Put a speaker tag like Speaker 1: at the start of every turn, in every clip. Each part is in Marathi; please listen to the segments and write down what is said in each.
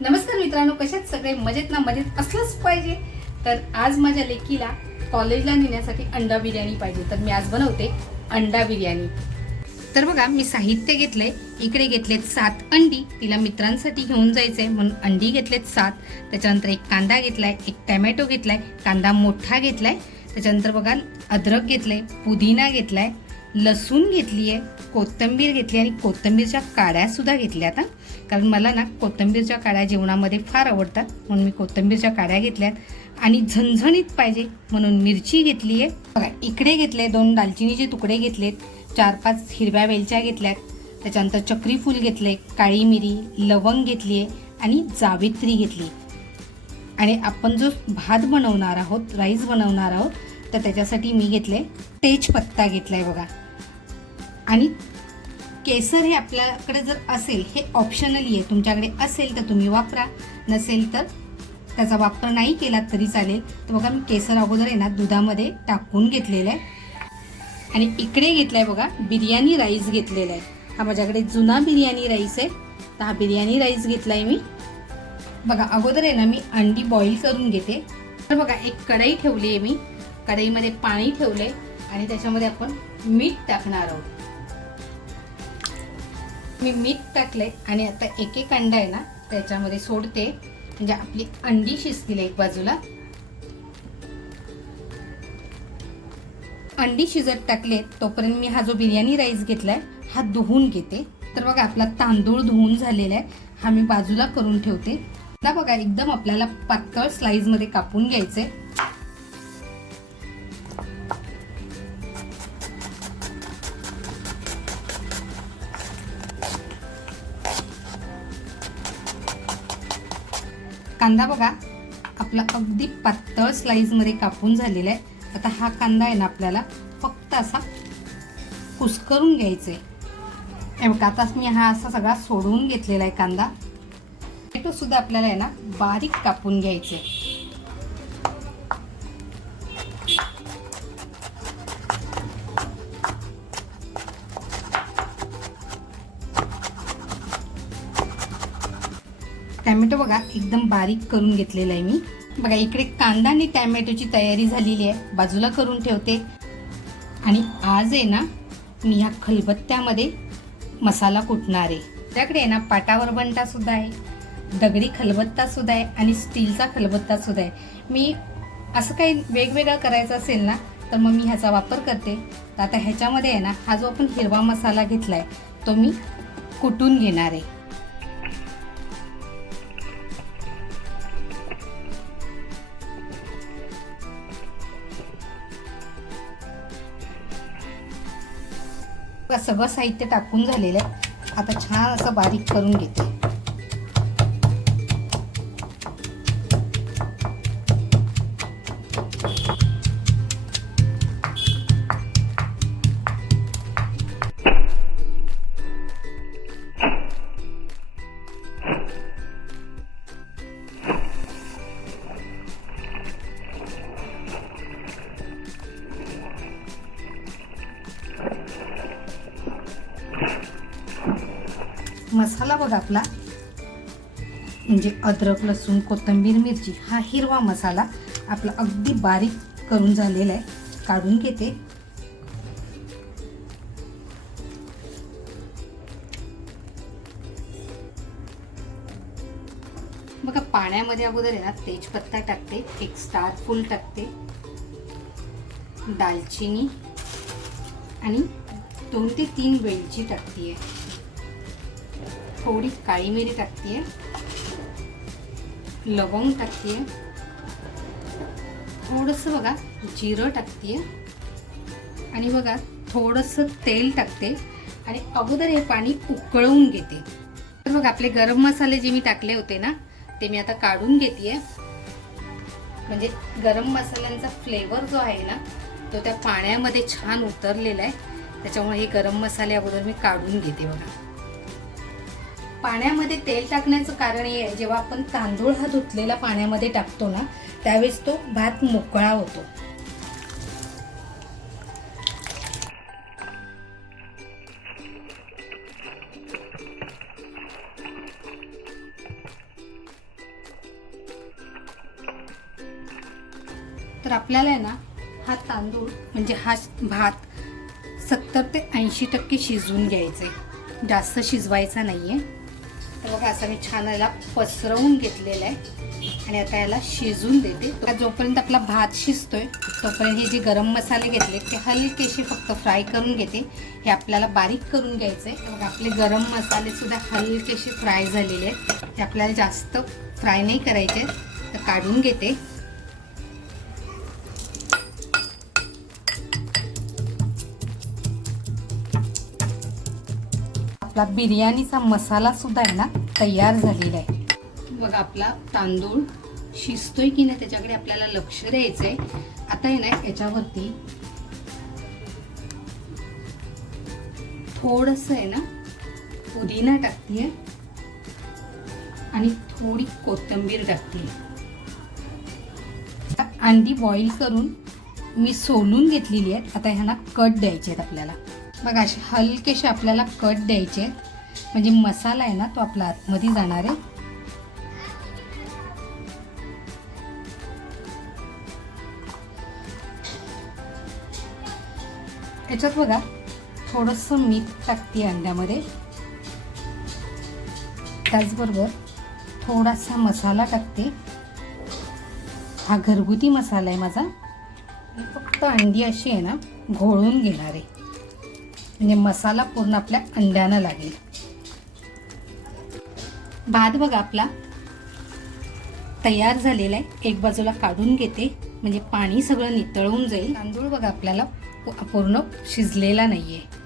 Speaker 1: नमस्कार मित्रांनो कशात सगळे मजेत ना मजेत असलंच पाहिजे. तर आज माझ्या लेकीला कॉलेजला नेण्यासाठी अंडा बिर्याणी पाहिजे. तर मी आज बनवते अंडा बिर्याणी. तर बघा मी साहित्य घेतलंय. इकडे घेतलेत सात अंडी. तिला मित्रांसाठी घेऊन जायचंय. म्हणून अंडी घेतलेत सात. त्याच्यानंतर एक कांदा घेतलाय एक टॅमॅटो घेतलाय कांदा मोठा घेतलाय. त्याच्यानंतर बघा अद्रक घेतलंय पुदिना घेतलाय. लसूण घेतली आहे कोथिंबीर घेतली आणि कोथिंबीरच्या काड्यासुद्धा घेतल्या आता कारण मला ना कोथिंबीरच्या काड्या जेवणामध्ये फार आवडतात म्हणून मी कोथिंबीरच्या काड्या घेतल्यात. आणि झणझणीत पाहिजे म्हणून मिरची घेतली आहे बघा इकडे घेतले दोन दालचिनीचे तुकडे घेतलेत चार पाच हिरव्या वेलच्या घेतल्यात. त्याच्यानंतर चक्रीफूल घेतले काळी मिरी लवंग घेतली आहे आणि जावित्री घेतली आणि आपण जो भात बनवणार आहोत राईस बनवणार आहोत तर त्याच्यासाठी मी घेतले तेजपत्ता घेतलाय बघा. आणि केसर हे आपल्याकडे जर असेल हे ऑप्शनली आहे. तुमच्याकडे असेल तर तुम्ही वापरा. नसेल तर त्याचा वापर नाही केला तरी चालेल. तर बघा मी केसर अगोदर आहे ना दुधामध्ये टाकून घेतलेलं आहे. आणि इकडे घेतलाय बघा बिर्याणी राईस घेतलेला आहे. हा माझ्याकडे जुना बिर्याणी राईस आहे. तर हा बिर्याणी राईस घेतलाय मी. बघा अगोदर आहे ना मी अंडी बॉईल करून घेते. तर बघा एक कढई ठेवली आहे मी. कढईमध्ये पाणी ठेवले आणि त्याच्यामध्ये आपण मीठ टाकणार आहोत. मी मीठ टाकले आणि आता एक एक अंडा आहे ना त्याच्यामध्ये सोडते. म्हणजे आपली अंडी शिजतील एक बाजूला. अंडी शिजत टाकले तोपर्यंत मी हा जो बिर्याणी राईस घेतलाय हा धुवून घेते. तर बघा आपला तांदूळ धुवून झालेला आहे. हा मी बाजूला करून ठेवते. ना बघा एकदम आपल्याला पातळ स्लाईजमध्ये कापून घ्यायचे कांदा बघा आपला अगदी पातळ स्लाईजमध्ये कापून झालेला आहे. आता हा कांदा आहे ना आपल्याला फक्त असा कुस्करून घ्यायचा आहे बघा आता मी हा असा सगळा सोडून घेतलेला आहे कांदा. टोमॅटोसुद्धा आपल्याला आहे ना बारीक कापून घ्यायचे बघा एकदम बारीक करून घेतलेलं आहे मी. बघा इकडे कांदा आणि टॅमॅटोची तयारी झालेली आहे. बाजूला करून ठेवते. आणि आज आहे ना मी ह्या खलबत्त्यामध्ये मसाला कुटणार आहे. त्याकडे आहे ना पाटावर बंटासुद्धा आहे दगडी खलबत्ता सुद्धा आहे आणि स्टीलचा खलबत्ता सुद्धा आहे. मी असं काही वेगवेगळं करायचं असेल ना तर मग मी ह्याचा वापर करते. तर आता ह्याच्यामध्ये आहे ना हा जो आपण हिरवा मसाला घेतला आहे तो मी कुटून घेणार आहे. सगळं साहित्य टाकून झालेलं आहे. आता छान असं बारीक करून घेते. आपला म्हणजे अद्रक लसूण कोथिंबीर मिरची हा हिरवा मसाला आपला अगदी बारीक करून झालेला आहे. काढून घेते. बघा पाण्यामध्ये अगोदर आहे ना तेजपत्ता टाकते एक स्टार फूल टाकते दालचिनी आणि दोन ते तीन वेलची टाकते. थोडी काळी मिरी टाकते लवंग टाकते थोडंसं बघा जिरं टाकते आणि बघा थोडंसं तेल टाकते आणि अगोदर हे पाणी उकळवून घेते. तर बघा आपले गरम मसाले जे मी टाकले होते ना ते मी आता काढून घेते. म्हणजे गरम मसाल्यांचा फ्लेवर जो आहे ना तो त्या पाण्यामध्ये छान उतरलेला आहे. त्याच्यामुळे हे गरम मसाले अगोदर मी काढून घेते बघा. पाण्यामध्ये तेल टाकण्याचं कारण हे आहे जेव्हा आपण तांदूळ हा धुतलेला पाण्यामध्ये टाकतो ना त्यावेळेस तो भात मोकळा होतो. तर आपल्याला आहे ना हा तांदूळ म्हणजे हा भात सत्तर ते ऐंशी टक्के शिजवून घ्यायचा आहे जास्त शिजवायचा नाही आहे तर बघा असं मी छान याला पसरवून घेतलेलं आहे. आणि आता याला शिजून देते. जोपर्यंत आपला भात शिजतोय तोपर्यंत हे जे गरम मसाले घेतले ते हलकेसे फक्त फ्राय करून घेते. हे आपल्याला बारीक करून घ्यायचे बघा आपले गरम मसालेसुद्धा हलकेसे फ्राय झालेले आहेत. ते आपल्याला जास्त फ्राय नाही करायचे तर काढून घेते. आपला बिर्याणीचा मसाला सुद्धा आहे ना तयार झालेला आहे. बघा आपला तांदूळ शिजतोय की नाही त्याच्याकडे आपल्याला लक्ष द्यायचं आहे आता आहे ना याच्यावरती थोडस आहे ना पुदिना टाकतीये आणि थोडी कोथिंबीर टाकतीये. अंडी बॉईल करून मी सोलून घेतलेली आहेत. आता ह्यांना कट द्यायचे आहेत आपल्याला. बघा असे हलकेसे आपल्याला कट द्यायचे आहेत. म्हणजे मसाला आहे ना तो आपला आतमध्ये जाणार आहे. याच्यात बघा थोडंसं मीठ टाकते अंड्यामध्ये. त्याचबरोबर थोडासा मसाला टाकते. हा घरगुती मसाला आहे माझा. फक्त अंडी अशी आहे ना घोळून घेणार आहे. म्हणजे मसाला पूर्ण आपल्या अंड्यानं लागेल. भात बघा आपला. तयार झालेला आहे. एक बाजूला काढून घेते. म्हणजे पाणी सगळं नितळून जाईल. तांदूळ बघा आपल्याला पूर्ण शिजलेला नाही आहे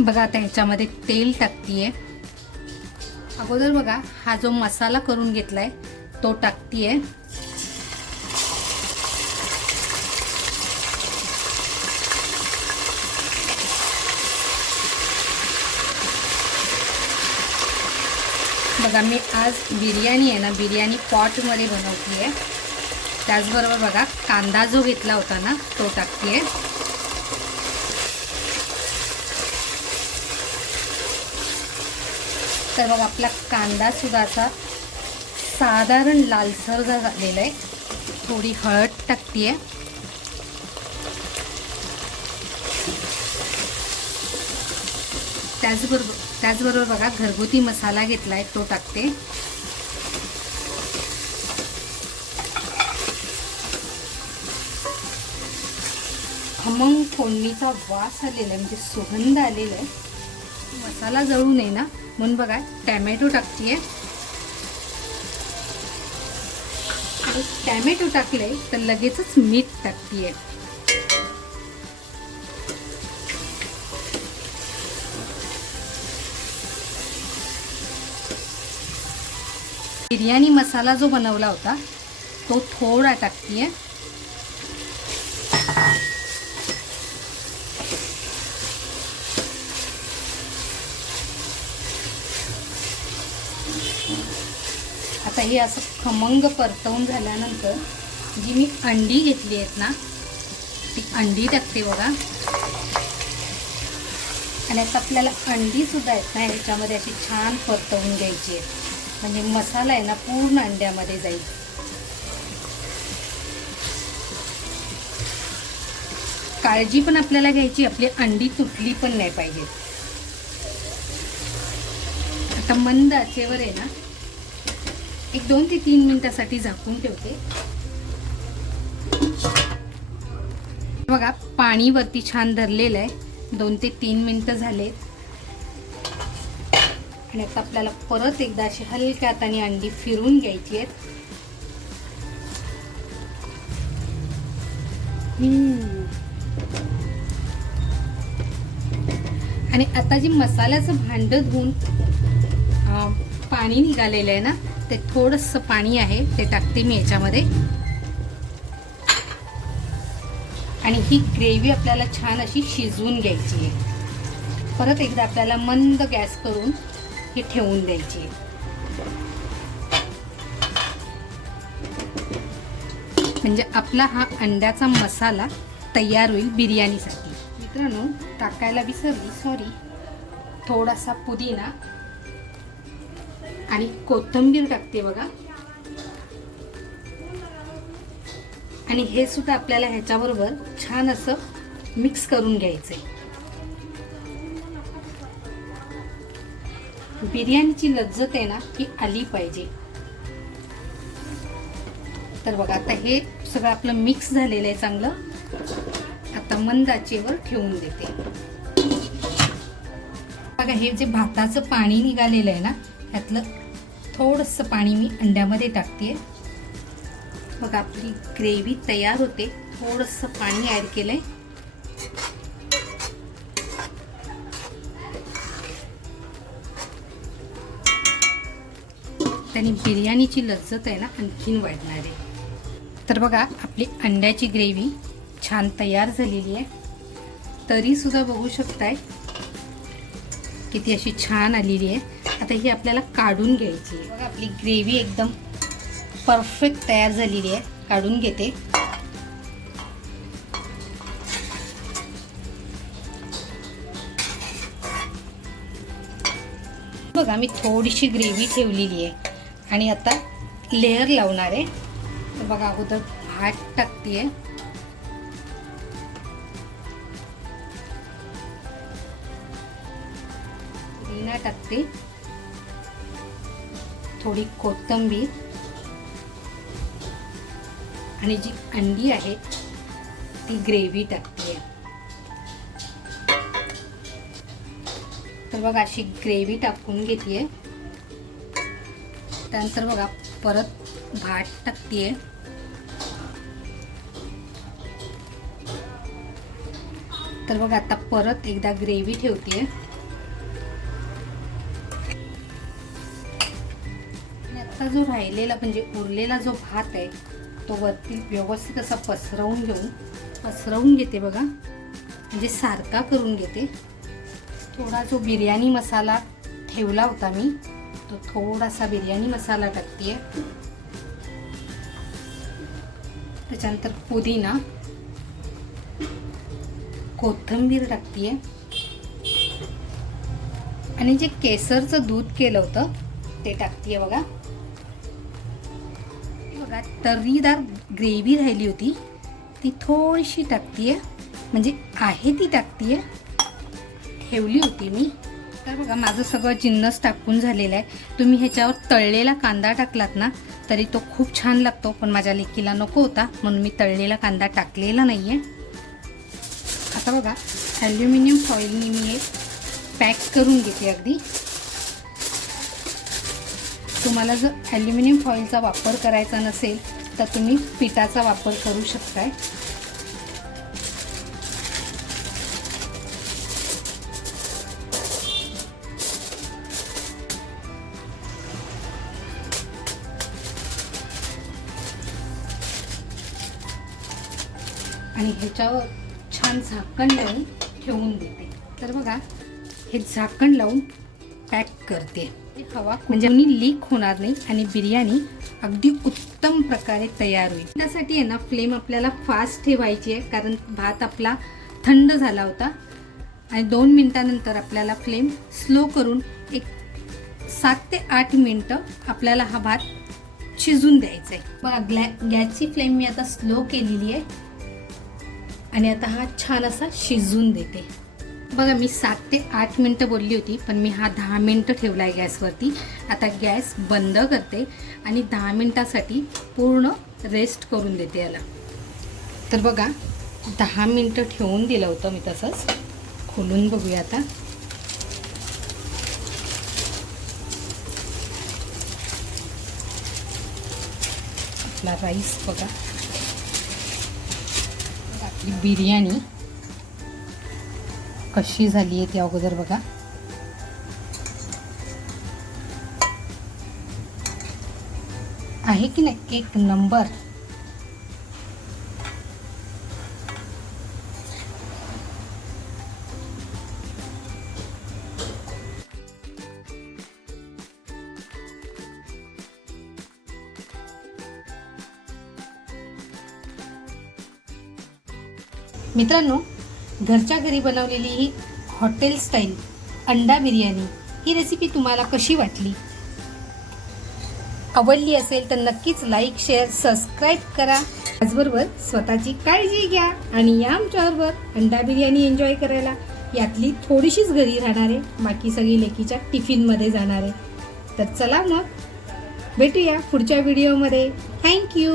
Speaker 1: बघा आता ह्याच्यामध्ये तेल टाकतीये. अगोदर बघा हा जो मसाला करून घेतलाय तो टाकतीये. बघा मी आज बिर्याणी आहे ना बिर्याणी पॉटमध्ये बनवते आहे. त्याचबरोबर बघा कांदा जो घेतला होता ना तो टाकते तर बघा आपला कांदा सुद्धा असा साधारण लालसर झालेला आहे. थोडी हळद टाकते त्याचबरोबर त्याचबरोबर बघा घरगुती मसाला घेतलाय तो टाकते. खमंग फोडणीचा वास आलेला आहे म्हणजे सुगंध आलेला आहे. मसाला जळू नये ना. म्हणून बघा टॅमॅटो टाकतीये. टॅमॅटो टाकले तर लगेचच मीठ टाकतीये. बिर्याणी मसाला जो बनवला होता तो थोडा टाकतीये. आता हे असं खमंग परतवून झाल्यानंतर जी मी अंडी घेतली आहेत ना ती अंडी टाकते बघा. आणि आता आपल्याला अंडीसुद्धा आहेत ना ह्याच्यामध्ये अशी छान परतवून घ्यायची आहे म्हणजे मसाला आहे ना पूर्ण अंड्यामध्ये जाईल. काळजी पण आपल्याला घ्यायची आपली अंडी तुटली पण नाही पाहिजे. आता मंद आचेवर आहे ना एक दोन ते तीन मिनिटासाठी झाकून ठेवते. बघा पाणी वरती छान धरलेलं आहे. दोन ते तीन मिनटं झालेत. आणि आता आपल्याला परत एकदा अशी हलक्या हाताने अंडी फिरून घ्यायची आहेत. आणि आता जी मसाल्याचं भांड धुवून पाणी निघालेलं आहे ना ते थोडंसं पाणी आहे ते टाकते मी याच्यामध्ये. आणि ही ग्रेव्ही आपल्याला छान अशी शिजवून घ्यायची आहे. परत एकदा आपल्याला मंद गॅस करून हे ठेवून द्यायची. म्हणजे आपला हा अंड्याचा मसाला तयार होईल बिर्याणीसाठी. मित्रांनो टाकायला विसरली सॉरी थोडासा पुदिना आणि कोथिंबीर टाकते बघा. आणि हे सुद्धा आपल्याला ह्याच्याबरोबर छान असं मिक्स करून घ्यायचं आहे बिर्याणीची लज्जत आहे ना ती आली पाहिजे. तर बघा आता हे सगळं आपलं मिक्स झालेलं आहे चांगलं. आता मंद आचेवर ठेवून देते. बघा हे जे भाताचं पाणी निघालेलं आहे ना त्यातलं थोडंसं पाणी मी अंड्यामध्ये टाकते बघा आपली ग्रेव्ही तयार होते. थोडंसं पाणी ॲड केलंय. त्याने बिर्याणीची लज्जत आहे ना आणखीन वाढणार आहे. तर बघा आपली अंड्याची ग्रेव्ही छान तयार झालेली आहे. तरीसुद्धा बघू शकताय किती अशी छान आलेली आहे. आता ही आपल्याला काढून घ्यायची आहे. बघा आपली ग्रेव्ही एकदम परफेक्ट तयार झालेली आहे. काढून घेते. बघा मी थोडीशी ग्रेव्ही ठेवलेली आहे. आणि आता लेअर लावणार आहे. तर बघा अगोदर भात टाकते पुदिना टाकते. थोडी कोथिंबीर. आणि जी अंडी आहे ती ग्रेव्ही टाकते तर बघा अशी ग्रेव्ही टाकून घेते त्यानंतर बघा परत भात टाकते तर बघा आता परत एकदा ग्रेव्ही ठेवते आता जो राहिलेला म्हणजे उरलेला जो भात आहे तो वरती व्यवस्थित असा पसरवून घेऊन पसरवून घेते बघा. म्हणजे सारखा करून घेते. थोडा जो बिर्याणी मसाला ठेवला होता मी तो थोडासा बिर्याणी मसाला टाकते त्याच्यानंतर पुदिना कोथिंबीर टाकते आणि जे केसरचं दूध केलं होतं ते टाकते बघा। बघा तर्रीदार ग्रेव्ही राहिली होती ती थोडीशी टाकते म्हणजे आहे ती टाकते ठेवली होती मी। तर बघा माझं सगळं जिन्नस टाकून झालेलं आहे. तुम्ही ह्याच्यावर तळलेला कांदा टाकलात ना तरी तो खूप छान लागतो पण माझ्या लेकीला नको होता म्हणून मी तळलेला कांदा टाकलेला नाही आहे आता बघा ॲल्युमिनियम फॉईलनी मी हे पॅक करून घेते अगदी. तुम्हाला जर ॲल्युमिनियम फॉईलचा वापर करायचा नसेल तर तुम्ही पिठाचा वापर करू शकताय. आणि ह्याच्यावर छान झाकण लावून ठेवून देते. तर बघा हे झाकण लावून पॅक करते. हवा म्हणजे लीक होणार नाही आणि बिर्याणी अगदी उत्तम प्रकारे तयार होईल. त्यासाठी आहे ना फ्लेम आपल्याला फास्ट ठेवायची आहे कारण भात आपला थंड झाला होता. आणि दोन मिनटानंतर आपल्याला फ्लेम स्लो करून एक सात ते आठ मिनटं आपल्याला हा भात शिजून द्यायचा आहे. बघा ग्लॅ गॅसची फ्लेम मी आता स्लो केलेली आहे. आणि आता हा छान असा शिजून देते. बघा मी सात ते आठ मिनटं बोलली होती पण मी हा दहा मिनटं ठेवला आहे गॅसवरती. आता गॅस बंद करते आणि दहा मिनटासाठी पूर्ण रेस्ट करून देते याला. तर बघा दहा मिनटं ठेवून दिलं होतं मी तसंच. खोलून बघूया आता. आपला राईस बघा. आपली बिर्याणी कशी झाली आहे ती अगोदर बघा. आहे की नाही? एक नंबर. मित्रांनो घरच्या घरी बनवलेली ही हॉटेल स्टाईल अंडा बिर्याणी ही रेसिपी तुम्हाला कशी वाटली? आवडली असेल तर नक्कीच लाईक शेअर सबस्क्राईब करा. त्याचबरोबर स्वतःची काळजी घ्या आणि या आमच्याबरोबर अंडा बिर्याणी एन्जॉय करायला यातली थोडीशीच घरी राहणार आहे. बाकी सगळी लेकीच्या टिफिनमध्ये जाणार आहे. तर चला मग भेटूया पुढच्या व्हिडिओमध्ये थँक्यू